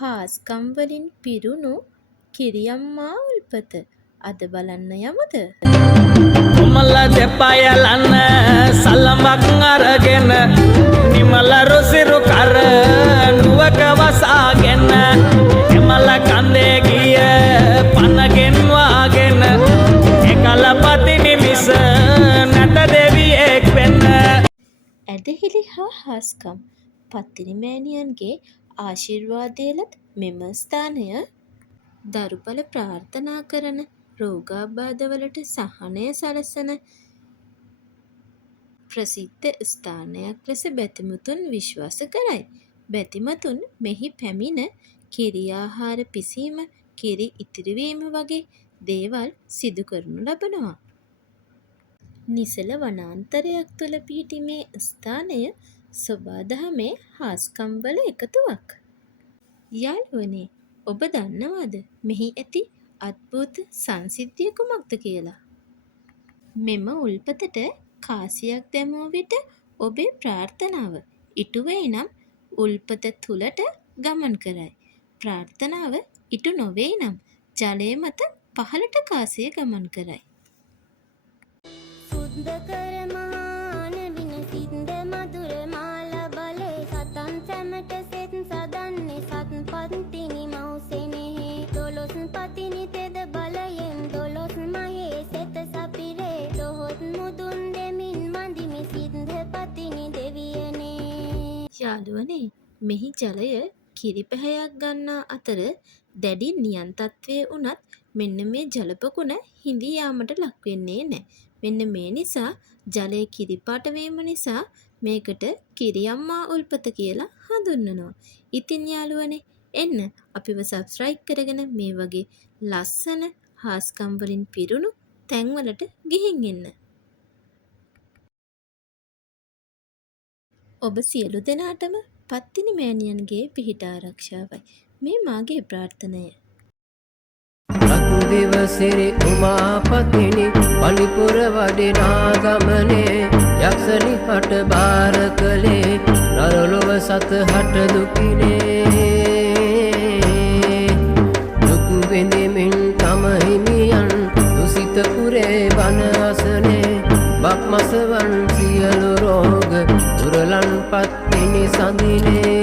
හාස්කම් වලින් පිරුණු කිරියම්මා උල්පත අද බලන්න යමුද? කොමල දෙපයලන්න සලමක් අරගෙන නිමල රුසිරු කර නුවක වසාගෙන එමල කන්දේ ගිය පනගෙන් වාගෙන එකල පති නිමිස නැට දෙවියෙක් වෙන්න. ඇදහිලි හා හාස්කම් පත්තිනි මෑණියන්ගේ ආශිර්වාදය ලත් මෙම ස්ථානය දරුඵල ප්‍රාර්ථනා කරන, රෝගාබාධවලට සහනය සලසන ප්‍රසිද්ධ ස්ථානයක් ලෙස බැතිමතුන් විශ්වාස කරයි. බැතිමතුන් මෙහි පැමිණ කිරි ආහාර පිසීම, කිරි ඉතිරිවීම වගේ දේවල් සිදු කරනු ලබනවා. නිසල වනාන්තරයක් තුළ පිහිටි මේ ස්ථානය සොබාදහමේ හාස්කම් වල එකතුවක්. යාළුවනේ, ඔබ දන්නවාද මෙහි ඇති අද්භූත සංසිද්ධිය කුමක්ද කියලා? මෙම උල්පතට කාසියක් දැමූ විට ඔබේ ප්‍රාර්ථනාව ඉටු වෙයි නම් උල්පත තුලට ගමන් කරයි. ප්‍රාර්ථනාව ඉටු නොවෙයි නම් ජලය මත පහළට කාසිය ගමන් කරයි. සුද්ධ කරමාන විනසින්ද මధుර මාල බලේ සතන් සැමට සෙත් සදන්නේ සත් පන්තිනි මෞසෙනෙහි දොළොස් පතිනි තෙද බලයෙන් දොළොස් මහේ සෙත සපිරේ දොහොත් මුදුන් දෙමින් මඳිමි සින්ධ පතිනි දෙවියනේ. යාළුවනේ, මෙහි ජලය කිරි පැහැයක් ගන්නා අතර දැඩි නියන් තත්වයේ වුණත් මෙන්න මේ ජලපොකුණ හිඳී යාමට ලක් වෙන්නේ නැහැ. මෙන්න මේ නිසා ජලය කිරිපාට වීම නිසා මේකට කිරියම්මා උල්පත කියලා හඳුන්වනවා. ඉතින් යාළුවනේ, එන්න අපිව සබ්ස්ක්‍රයිබ් කරගෙන මේ වගේ ලස්සන හාස්කම් වලින් පිරුණු තැන්වලට ගිහින් එන්න. ඔබ සියලු දෙනාටම පත්තිනි මෑණියන්ගේ පිහිට ආරක්ෂාවයි මේ මාගේ ප්‍රාර්ථනය. රතුදිවසිරි උමාපතිනි පලිපුර වඩිනා ගමනේ යක්ෂණි හට බාර කළේ නරලොව සත හට දුකිනේ දුක් විඳිමින් තම හිමියන් දුසිත පුරේ වන අසනේ බක්මසවන් සියලු රෝග දුරලන් පත්තිනි සඳිනේ